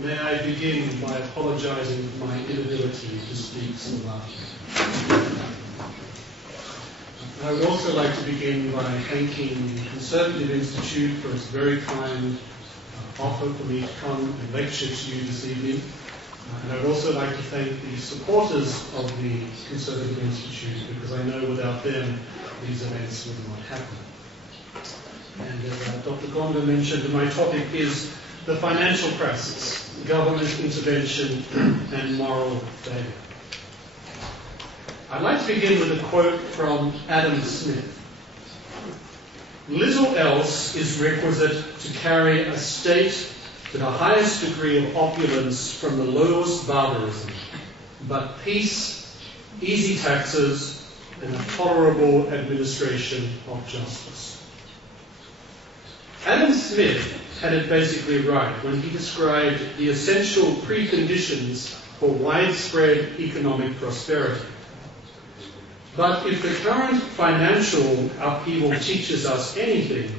May I begin by apologizing for my inability to speak Slovakian. I would also like to begin by thanking the Conservative Institute for its very kind offer for me to come and lecture to you this evening. And I would also like to thank the supporters of the Conservative Institute, because I know without them these events would not happen. And as Dr. Gonda mentioned, my topic is the financial crisis, government intervention and moral failure. I'd like to begin with a quote from Adam Smith. "Little else is requisite to carry a state to the highest degree of opulence from the lowest barbarism, but peace, easy taxes, and a tolerable administration of justice." Adam Smith had it basically right when he described the essential preconditions for widespread economic prosperity. But if the current financial upheaval teaches us anything,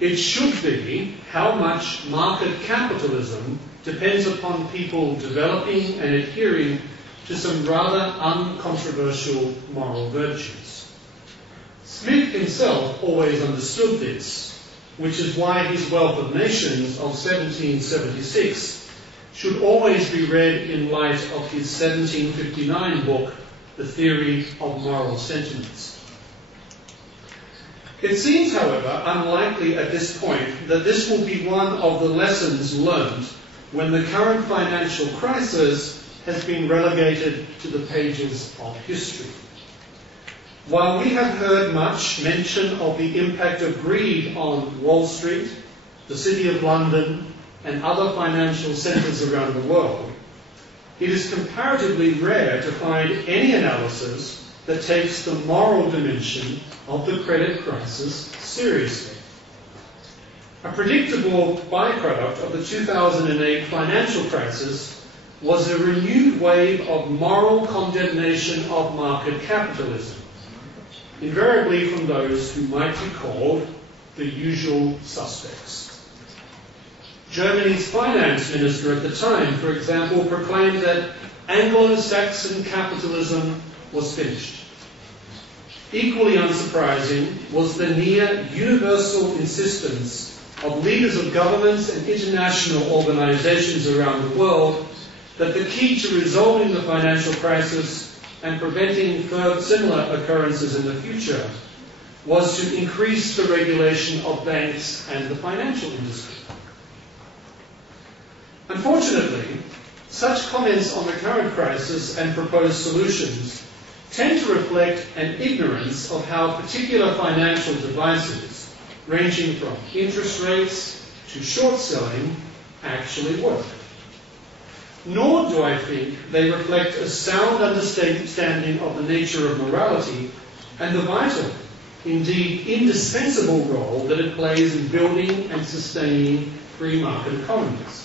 it should be how much market capitalism depends upon people developing and adhering to some rather uncontroversial moral virtues. Smith himself always understood this, which is why his Wealth of Nations of 1776 should always be read in light of his 1759 book, The Theory of Moral Sentiments. It seems, however, unlikely at this point that this will be one of the lessons learned when the current financial crisis has been relegated to the pages of history. While we have heard much mention of the impact of greed on Wall Street, the City of London, and other financial centres around the world, it is comparatively rare to find any analysis that takes the moral dimension of the credit crisis seriously. A predictable byproduct of the 2008 financial crisis was a renewed wave of moral condemnation of market capitalism, invariably from those who might be called the usual suspects. Germany's finance minister at the time, for example, proclaimed that Anglo-Saxon capitalism was finished. Equally unsurprising was the near universal insistence of leaders of governments and international organizations around the world that the key to resolving the financial crisis and preventing similar occurrences in the future was to increase the regulation of banks and the financial industry. Unfortunately, such comments on the current crisis and proposed solutions tend to reflect an ignorance of how particular financial devices, ranging from interest rates to short selling, actually work. Nor do I think they reflect a sound understanding of the nature of morality and the vital, indeed indispensable role that it plays in building and sustaining free market economies.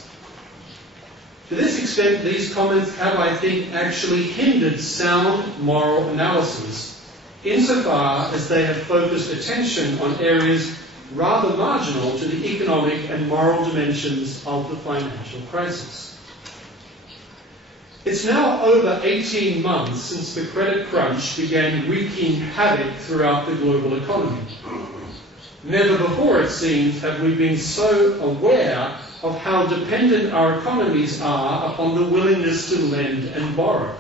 To this extent, these comments have, I think, actually hindered sound moral analysis, insofar as they have focused attention on areas rather marginal to the economic and moral dimensions of the financial crisis. It's now over 18 months since the credit crunch began wreaking havoc throughout the global economy. Never before, it seems, have we been so aware of how dependent our economies are upon the willingness to lend and borrow.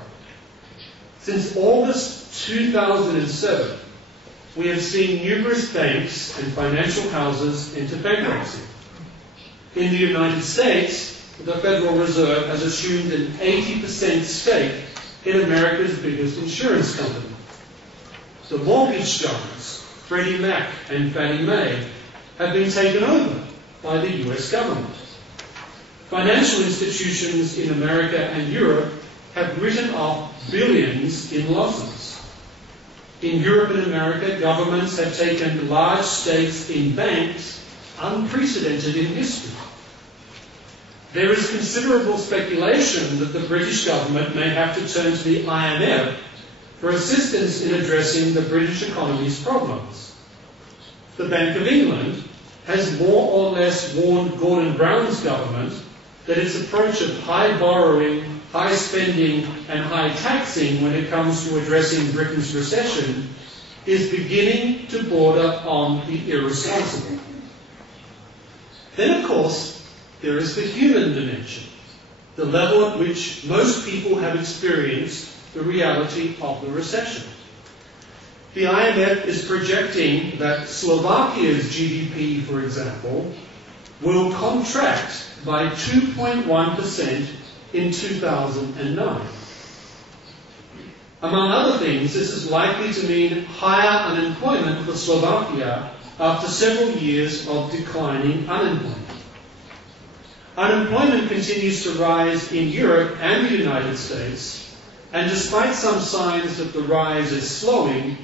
Since August 2007, we have seen numerous banks and financial houses enter bankruptcy. In the United States, the Federal Reserve has assumed an 80% stake in America's biggest insurance company. The mortgage giants, Freddie Mac and Fannie Mae, have been taken over by the US government. Financial institutions in America and Europe have written off billions in losses. In Europe and America, governments have taken large stakes in banks, unprecedented in history. There is considerable speculation that the British government may have to turn to the IMF for assistance in addressing the British economy's problems. The Bank of England has more or less warned Gordon Brown's government that its approach of high borrowing, high spending, and high taxing when it comes to addressing Britain's recession is beginning to border on the irresponsible. Then, of course, there is the human dimension, the level at which most people have experienced the reality of the recession. The IMF is projecting that Slovakia's GDP, for example, will contract by 2.1% in 2009. Among other things, this is likely to mean higher unemployment for Slovakia after several years of declining unemployment. Unemployment continues to rise in Europe and the United States, and despite some signs that the rise is slowing,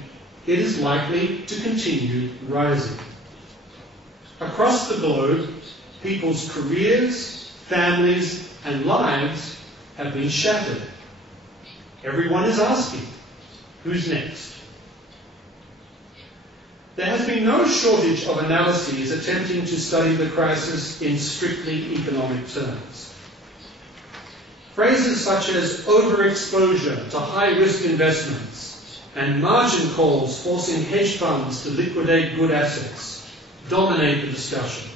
it is likely to continue rising. Across the globe, people's careers, families, and lives have been shattered. Everyone is asking, who's next? There has been no shortage of analyses attempting to study the crisis in strictly economic terms. Phrases such as overexposure to high-risk investments and margin calls forcing hedge funds to liquidate good assets dominate the discussion.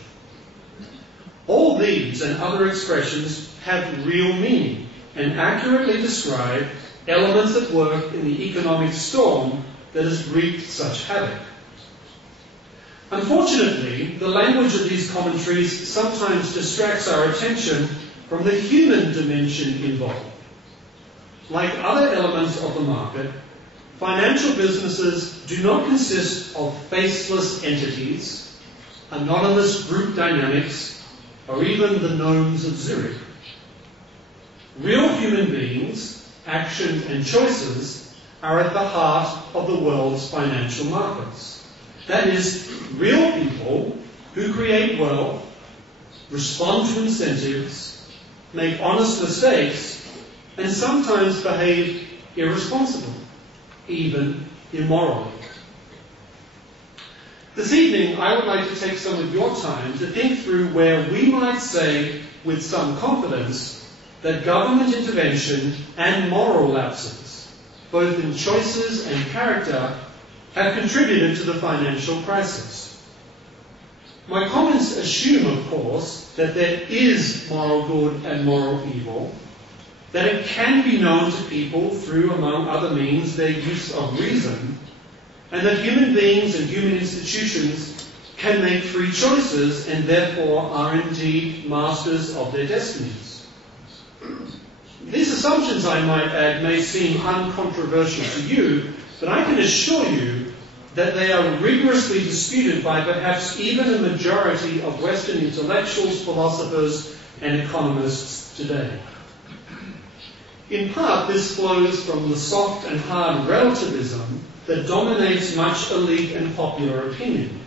All these and other expressions have real meaning and accurately describe elements at work in the economic storm that has wreaked such havoc. Unfortunately, the language of these commentaries sometimes distracts our attention from the human dimension involved. Like other elements of the market, financial businesses do not consist of faceless entities, anonymous group dynamics, or even the gnomes of Zurich. Real human beings, actions and choices are at the heart of the world's financial markets. That is, real people who create wealth, respond to incentives, make honest mistakes, and sometimes behave irresponsibly, even immorally. This evening, I would like to take some of your time to think through where we might say with some confidence that government intervention and moral lapses, both in choices and character, have contributed to the financial crisis. My comments assume, of course, that there is moral good and moral evil, that it can be known to people through, among other means, their use of reason, and that human beings and human institutions can make free choices and therefore are indeed masters of their destinies. These assumptions, I might add, may seem uncontroversial to you, but I can assure you that they are rigorously disputed by perhaps even a majority of Western intellectuals, philosophers, and economists today. In part, this flows from the soft and hard relativism that dominates much elite and popular opinion.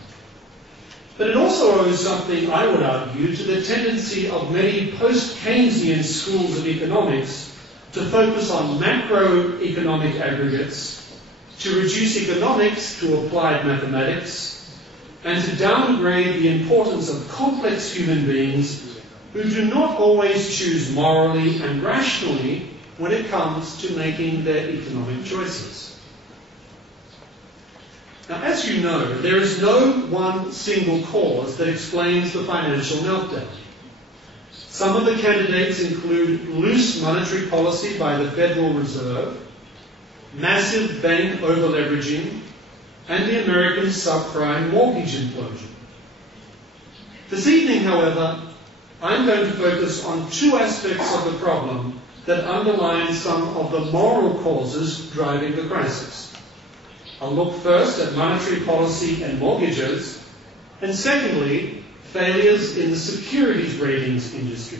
But it also owes something, I would argue, to the tendency of many post-Keynesian schools of economics to focus on macroeconomic aggregates, to reduce economics to applied mathematics, and to downgrade the importance of complex human beings who do not always choose morally and rationally when it comes to making their economic choices. Now, as you know, there is no one single cause that explains the financial meltdown. Some of the candidates include loose monetary policy by the Federal Reserve, massive bank over-leveraging, and the American subprime mortgage implosion. This evening, however, I'm going to focus on two aspects of the problem that underline some of the moral causes driving the crisis. I'll look first at monetary policy and mortgages, and secondly, failures in the securities ratings industry.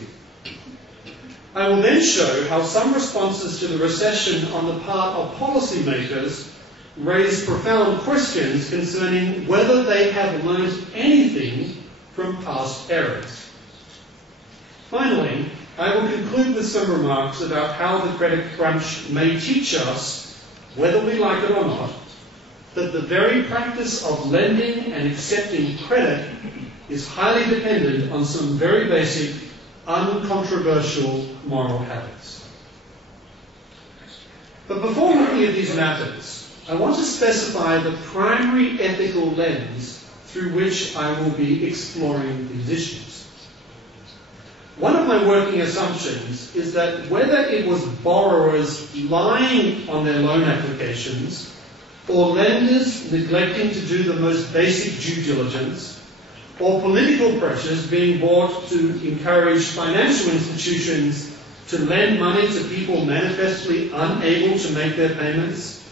I will then show how some responses to the recession on the part of policymakers raise profound questions concerning whether they have learned anything from past errors. Finally, I will conclude with some remarks about how the credit crunch may teach us, whether we like it or not, that the very practice of lending and accepting credit is highly dependent on some very basic uncontroversial moral habits. But before looking at these matters, I want to specify the primary ethical lens through which I will be exploring these issues. One of my working assumptions is that whether it was borrowers lying on their loan applications or lenders neglecting to do the most basic due diligence, or political pressures being brought to encourage financial institutions to lend money to people manifestly unable to make their payments,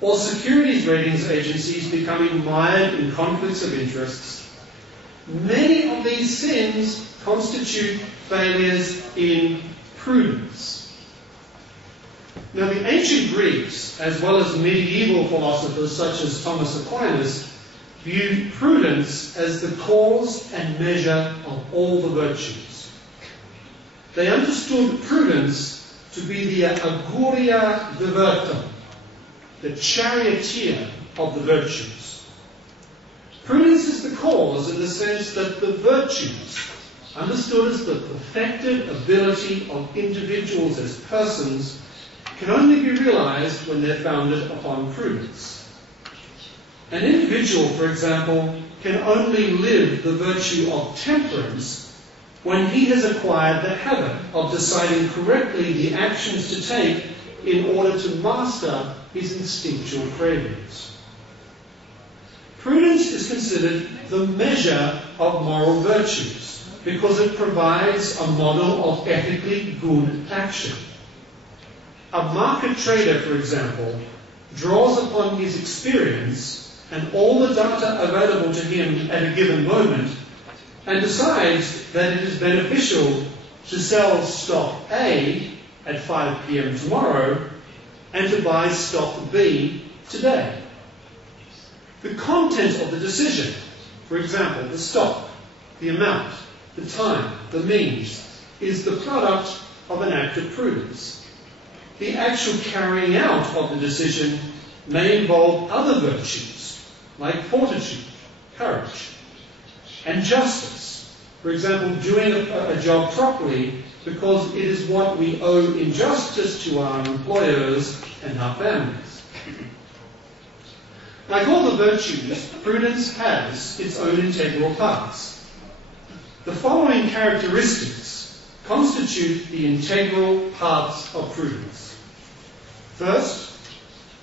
or securities ratings agencies becoming mired in conflicts of interests, many of these sins constitute failures in prudence. Now, the ancient Greeks, as well as medieval philosophers such as Thomas Aquinas, viewed prudence as the cause and measure of all the virtues. They understood prudence to be the auguria virtum, the charioteer of the virtues. Prudence is the cause in the sense that the virtues, understood as the perfected ability of individuals as persons, can only be realized when they're founded upon prudence. An individual, for example, can only live the virtue of temperance when he has acquired the habit of deciding correctly the actions to take in order to master his instinctual cravings. Prudence is considered the measure of moral virtues because it provides a model of ethically good action. A market trader, for example, draws upon his experience and all the data available to him at a given moment and decides that it is beneficial to sell stock A at 5 p.m. tomorrow and to buy stock B today. The content of the decision, for example, the stock, the amount, the time, the means, is the product of an act of prudence. The actual carrying out of the decision may involve other virtues, like fortitude, courage, and justice. For example, doing a job properly because it is what we owe in justice to our employers and our families. Like all the virtues, prudence has its own integral parts. The following characteristics constitute the integral parts of prudence. First,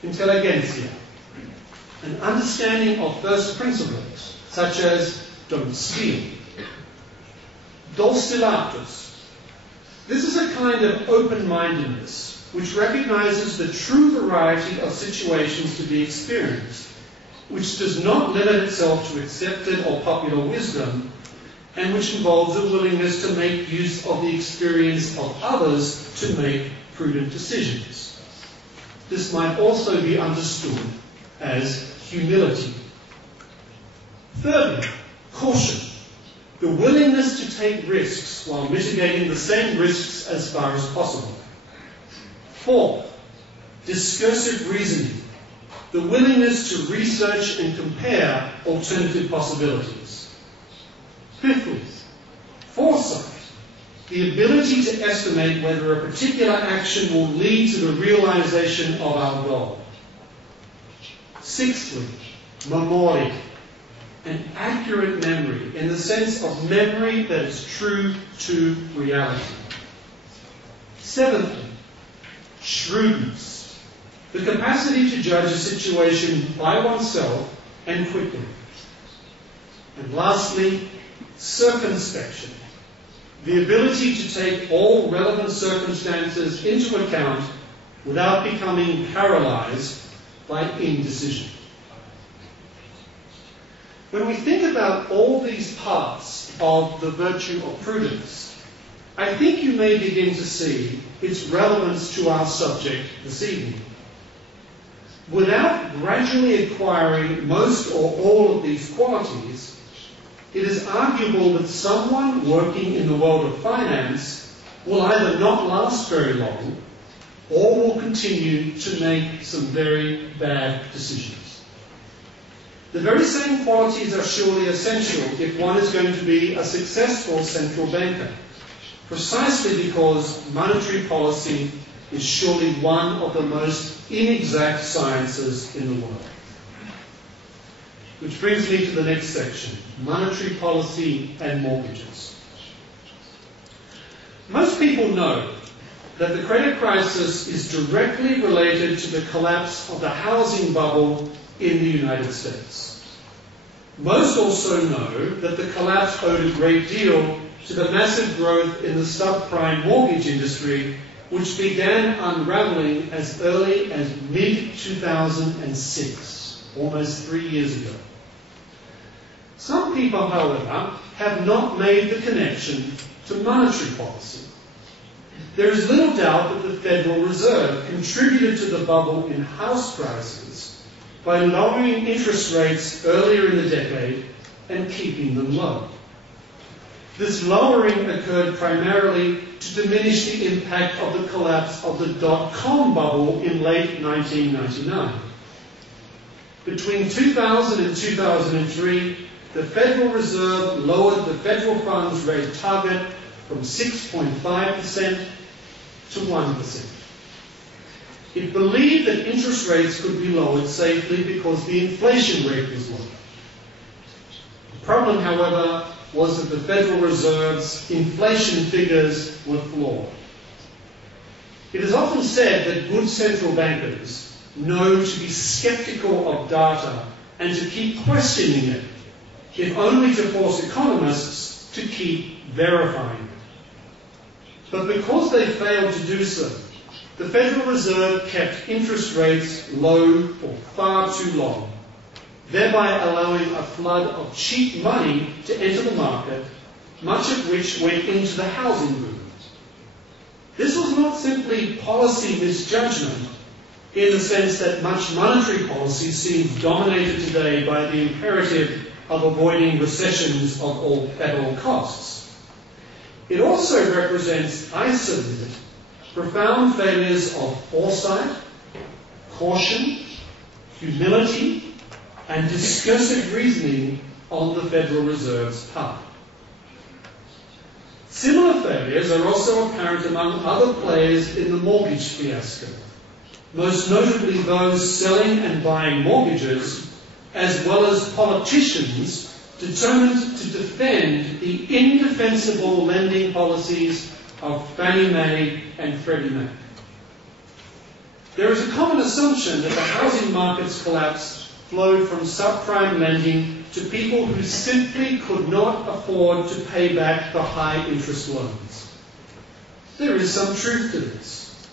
intelligentsia, an understanding of first principles, such as don't steal. Dulcillatus. This is a kind of open-mindedness which recognizes the true variety of situations to be experienced, which does not limit itself to accepted or popular wisdom, and which involves a willingness to make use of the experience of others to make prudent decisions. This might also be understood as humility. Thirdly, caution, the willingness to take risks while mitigating the same risks as far as possible. Fourth, discursive reasoning, the willingness to research and compare alternative possibilities. Fifthly, foresight, the ability to estimate whether a particular action will lead to the realization of our goal. Sixthly, memoria, an accurate memory in the sense of memory that is true to reality. Seventhly, shrewdness, the capacity to judge a situation by oneself and quickly. And lastly, circumspection, the ability to take all relevant circumstances into account without becoming paralyzed by indecision. When we think about all these parts of the virtue of prudence, I think you may begin to see its relevance to our subject this evening. Without gradually acquiring most or all of these qualities, it is arguable that someone working in the world of finance will either not last very long or will continue to make some very bad decisions. The very same qualities are surely essential if one is going to be a successful central banker. precisely because monetary policy is surely one of the most inexact sciences in the world. Which brings me to the next section, monetary policy and mortgages. Most people know that the credit crisis is directly related to the collapse of the housing bubble in the United States. Most also know that the collapse owed a great deal to the massive growth in the subprime mortgage industry, which began unraveling as early as mid-2006, almost 3 years ago. Some people, however, have not made the connection to monetary policy. There is little doubt that the Federal Reserve contributed to the bubble in house prices by lowering interest rates earlier in the decade and keeping them low. This lowering occurred primarily to diminish the impact of the collapse of the dot-com bubble in late 1999. Between 2000 and 2003, the Federal Reserve lowered the federal funds rate target from 6.5% to 1%. It believed that interest rates could be lowered safely because the inflation rate was low. The problem, however, was that the Federal Reserve's inflation figures were flawed. It is often said that good central bankers know to be skeptical of data and to keep questioning it, if only to force economists to keep verifying it. But because they failed to do so, the Federal Reserve kept interest rates low for far too long, thereby allowing a flood of cheap money to enter the market, much of which went into the housing boom. This was not simply policy misjudgment, in the sense that much monetary policy seems dominated today by the imperative of avoiding recessions at all costs. It also represents isolated, profound failures of foresight, caution, humility, and discursive reasoning on the Federal Reserve's part. Similar failures are also apparent among other players in the mortgage fiasco, most notably those selling and buying mortgages, as well as politicians determined to defend the indefensible lending policies of Fannie Mae and Freddie Mac. There is a common assumption that the housing market's collapse flowed from subprime lending to people who simply could not afford to pay back the high interest loans. There is some truth to this,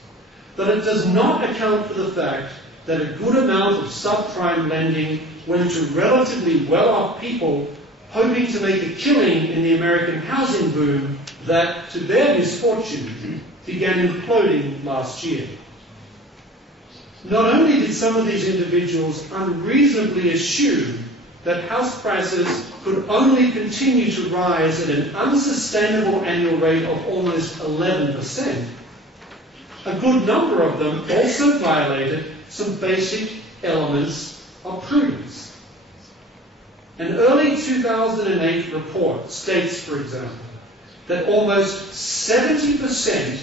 but it does not account for the fact that a good amount of subprime lending went to relatively well-off people hoping to make a killing in the American housing boom that, to their misfortune, began imploding last year. Not only did some of these individuals unreasonably assume that house prices could only continue to rise at an unsustainable annual rate of almost 11%, a good number of them also violated some basic elements of prudence. An early 2008 report states, for example, that almost 70%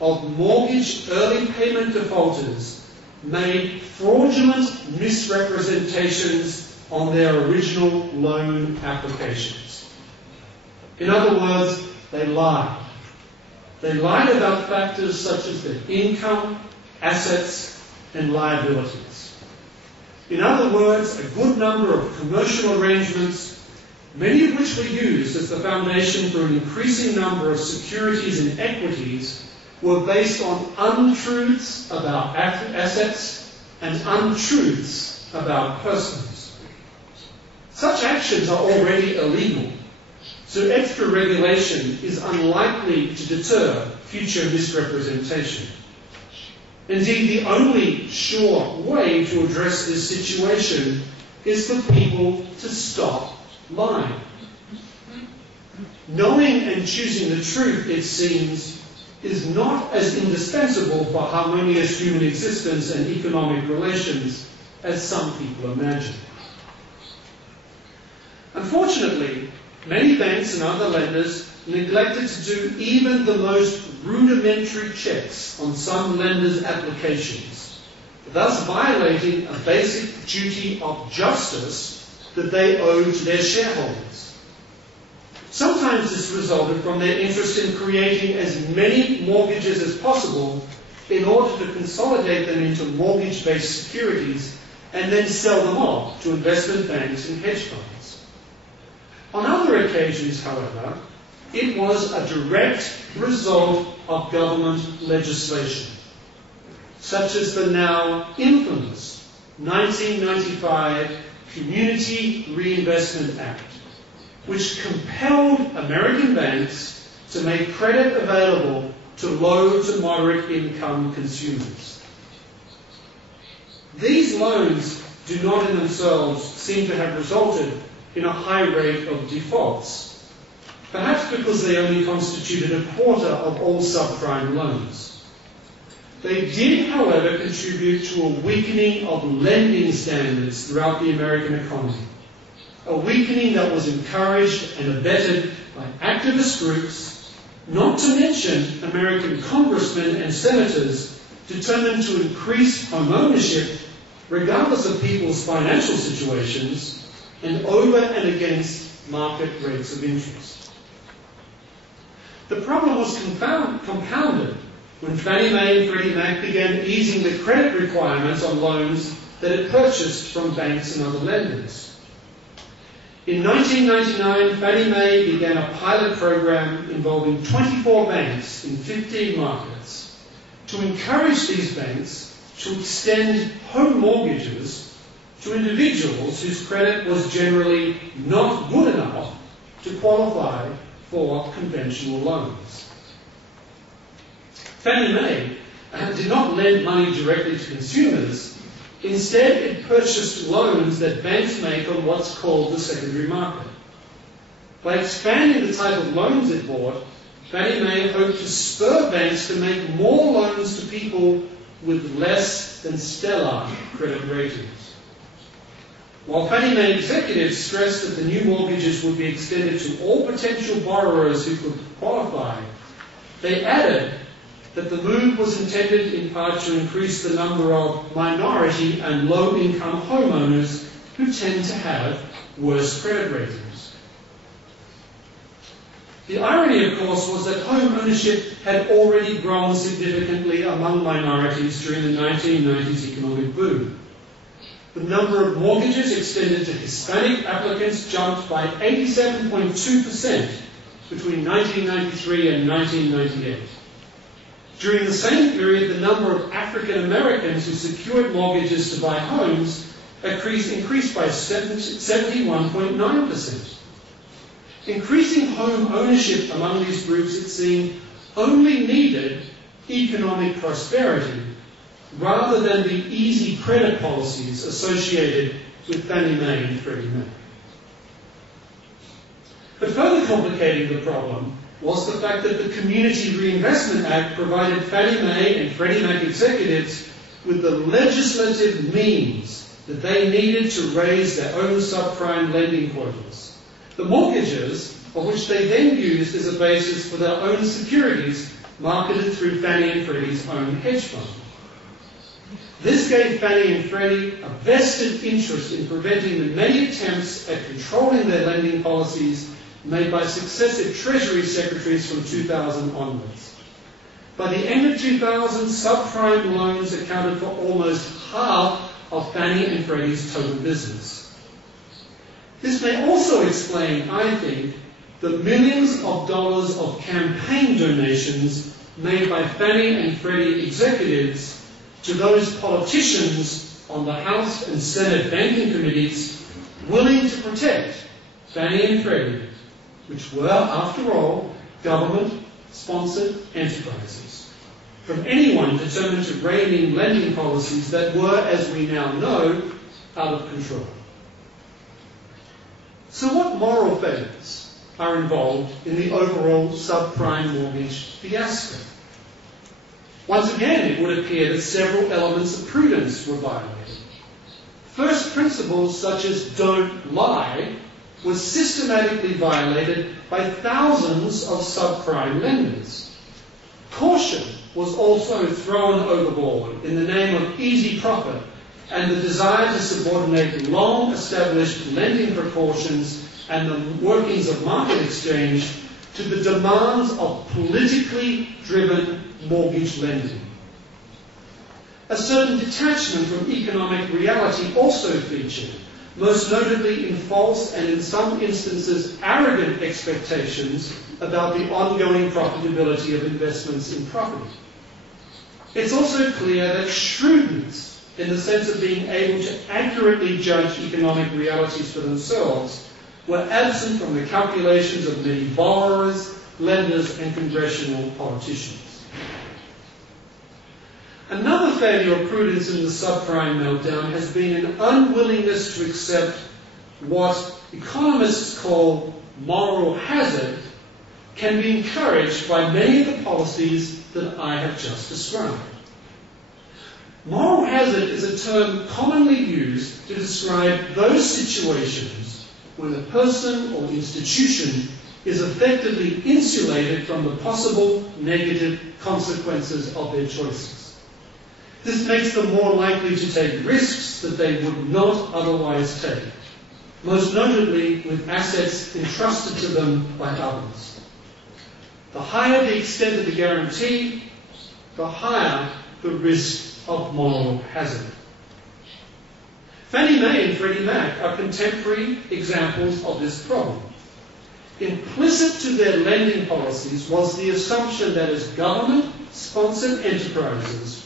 of mortgage early payment defaulters made fraudulent misrepresentations on their original loan applications. In other words, they lied. They lied about factors such as their income, assets, and liabilities. In other words, a good number of commercial arrangements, many of which were used as the foundation for an increasing number of securities and equities, were based on untruths about assets and untruths about persons. Such actions are already illegal, so extra regulation is unlikely to deter future misrepresentation. Indeed, the only sure way to address this situation is for people to stop lying. Knowing and choosing the truth, it seems, is not as indispensable for harmonious human existence and economic relations as some people imagine. Unfortunately, many banks and other lenders neglected to do even the most rudimentary checks on some lenders' applications, thus violating a basic duty of justice that they owe to their shareholders. Sometimes this resulted from their interest in creating as many mortgages as possible in order to consolidate them into mortgage-based securities and then sell them off to investment banks and hedge funds. On other occasions, however, it was a direct result of government legislation, such as the now infamous 1995 Community Reinvestment Act, which compelled American banks to make credit available to low to moderate income consumers. These loans do not in themselves seem to have resulted in a high rate of defaults, perhaps because they only constituted a quarter of all subprime loans. They did, however, contribute to a weakening of lending standards throughout the American economy, a weakening that was encouraged and abetted by activist groups, not to mention American congressmen and senators determined to increase home ownership regardless of people's financial situations and over and against market rates of interest. The problem was compounded when Fannie Mae and Freddie Mac began easing the credit requirements on loans that it purchased from banks and other lenders. In 1999, Fannie Mae began a pilot program involving 24 banks in 15 markets to encourage these banks to extend home mortgages to individuals whose credit was generally not good enough to qualify for conventional loans. Fannie Mae did not lend money directly to consumers. Instead, it purchased loans that banks make on what's called the secondary market. By expanding the type of loans it bought, Fannie Mae hoped to spur banks to make more loans to people with less than stellar credit ratings. While Fannie Mae executives stressed that the new mortgages would be extended to all potential borrowers who could qualify, they added that the move was intended in part to increase the number of minority and low-income homeowners who tend to have worse credit ratings. The irony, of course, was that home ownership had already grown significantly among minorities during the 1990s economic boom. The number of mortgages extended to Hispanic applicants jumped by 87.2% between 1993 and 1998. During the same period, the number of African Americans who secured mortgages to buy homes increased by 71.9%. Increasing home ownership among these groups, it seemed, only needed economic prosperity rather than the easy credit policies associated with Fannie Mae and Freddie Mac. But further complicating the problem was the fact that the Community Reinvestment Act provided Fannie Mae and Freddie Mac executives with the legislative means that they needed to raise their own subprime lending quotas, the mortgages of which they then used as a basis for their own securities marketed through Fannie and Freddie's own hedge fund. This gave Fannie and Freddie a vested interest in preventing the many attempts at controlling their lending policies made by successive Treasury secretaries from 2000 onwards. By the end of 2000, subprime loans accounted for almost half of Fannie and Freddie's total business. This may also explain, I think, the millions of dollars of campaign donations made by Fannie and Freddie executives to those politicians on the House and Senate banking committees willing to protect Fannie and Freddie, which were, after all, government-sponsored enterprises, from anyone determined to rein in lending policies that were, as we now know, out of control. So what moral failings are involved in the overall subprime mortgage fiasco? Once again, it would appear that several elements of prudence were violated. First principles such as don't lie was systematically violated by thousands of subprime lenders. Caution was also thrown overboard in the name of easy profit and the desire to subordinate long-established lending precautions and the workings of market exchange to the demands of politically driven mortgage lending. A certain detachment from economic reality also featured, most notably in false and in some instances arrogant expectations about the ongoing profitability of investments in property. It's also clear that shrewdness, in the sense of being able to accurately judge economic realities for themselves, were absent from the calculations of many borrowers, lenders, and congressional politicians. Another failure of prudence in the subprime meltdown has been an unwillingness to accept what economists call moral hazard can be encouraged by many of the policies that I have just described. Moral hazard is a term commonly used to describe those situations when a person or institution is effectively insulated from the possible negative consequences of their choices. This makes them more likely to take risks that they would not otherwise take, most notably with assets entrusted to them by others. The higher the extent of the guarantee, the higher the risk of moral hazard. Fannie Mae and Freddie Mac are contemporary examples of this problem. Implicit to their lending policies was the assumption that as government-sponsored enterprises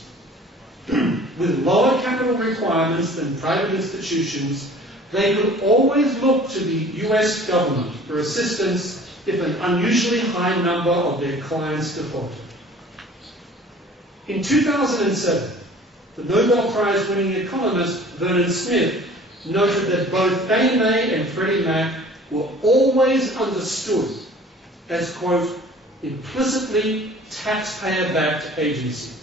with lower capital requirements than private institutions, they could always look to the US government for assistance if an unusually high number of their clients defaulted. In 2007, the Nobel Prize-winning economist Vernon Smith noted that both Fannie Mae and Freddie Mac were always understood as, quote, implicitly taxpayer-backed agencies.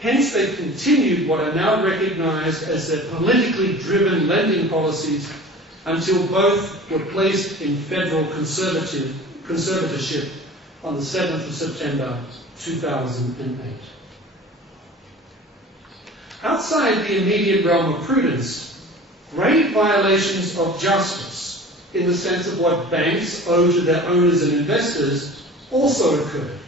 Hence, they continued what are now recognized as their politically driven lending policies until both were placed in federal conservatorship on the 7th of September 2008. Outside the immediate realm of prudence, grave violations of justice, in the sense of what banks owe to their owners and investors, also occurred,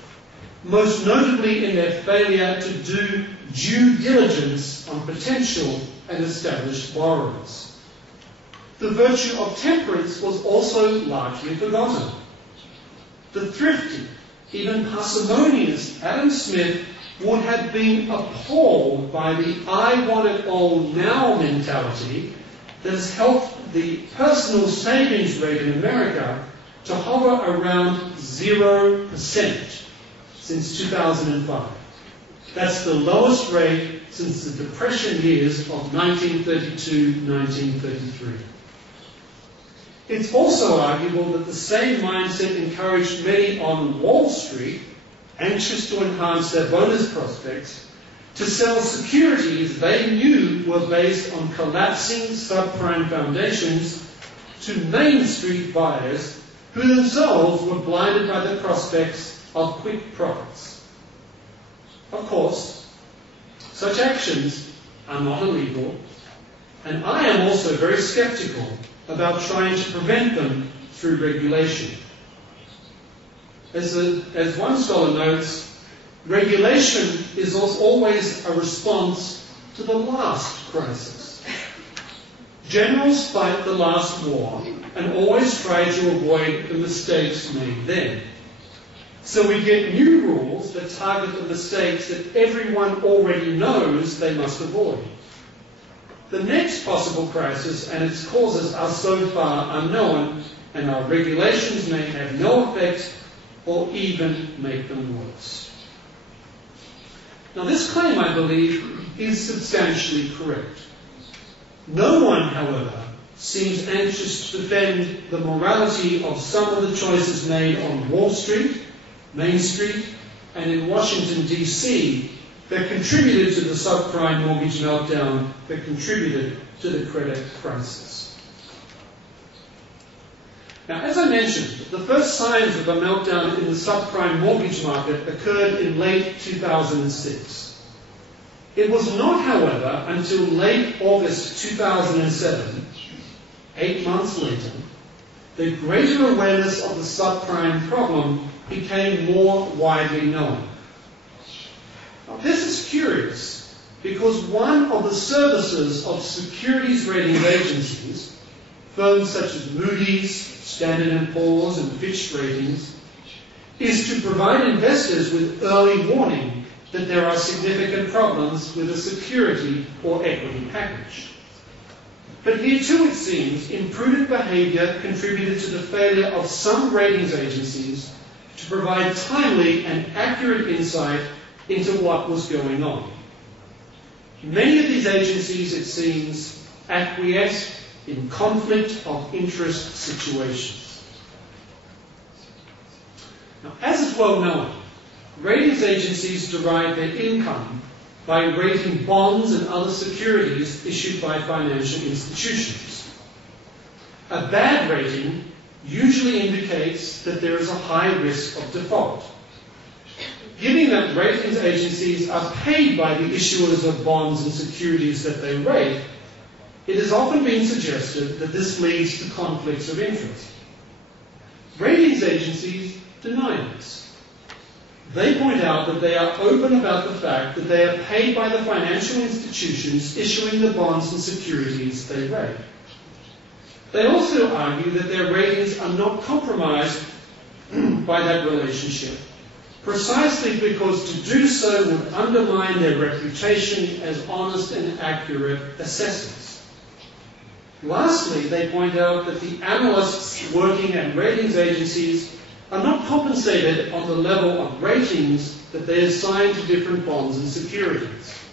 most notably in their failure to do due diligence on potential and established borrowers. The virtue of temperance was also largely forgotten. The thrifty, even parsimonious Adam Smith would have been appalled by the I want it all now mentality that has helped the personal savings rate in America to hover around 0% since 2005. That's the lowest rate since the Depression years of 1932-1933. It's also arguable that the same mindset encouraged many on Wall Street, anxious to enhance their bonus prospects, to sell securities they knew were based on collapsing subprime foundations to Main Street buyers who themselves were blinded by the prospects of quick profits. Of course, such actions are not illegal, and I am also very skeptical about trying to prevent them through regulation. As one scholar notes, regulation is always a response to the last crisis. Generals fight the last war and always try to avoid the mistakes made then. So we get new rules that target the mistakes that everyone already knows they must avoid. The next possible crisis and its causes are so far unknown, and our regulations may have no effect or even make them worse. Now, this claim, I believe, is substantially correct. No one, however, seems anxious to defend the morality of some of the choices made on Wall Street, Main Street, and in Washington, D.C., that contributed to the subprime mortgage meltdown, that contributed to the credit crisis. Now, as I mentioned, the first signs of a meltdown in the subprime mortgage market occurred in late 2006. It was not, however, until late August 2007, 8 months later, that greater awareness of the subprime problem became more widely known. Now, this is curious because one of the services of securities ratings agencies, firms such as Moody's, Standard & Poor's and Fitch Ratings, is to provide investors with early warning that there are significant problems with a security or equity package. But here too, it seems, imprudent behaviour contributed to the failure of some ratings agencies to provide timely and accurate insight into what was going on. Many of these agencies, it seems, acquiesced in conflict of interest situations. Now, as is well known, ratings agencies derive their income by rating bonds and other securities issued by financial institutions. A bad rating usually indicates that there is a high risk of default. Given that ratings agencies are paid by the issuers of bonds and securities that they rate, it has often been suggested that this leads to conflicts of interest. Ratings agencies deny this. They point out that they are open about the fact that they are paid by the financial institutions issuing the bonds and securities they rate. They also argue that their ratings are not compromised by that relationship, precisely because to do so would undermine their reputation as honest and accurate assessors. Lastly, they point out that the analysts working at ratings agencies are not compensated on the level of ratings that they assign to different bonds and securities.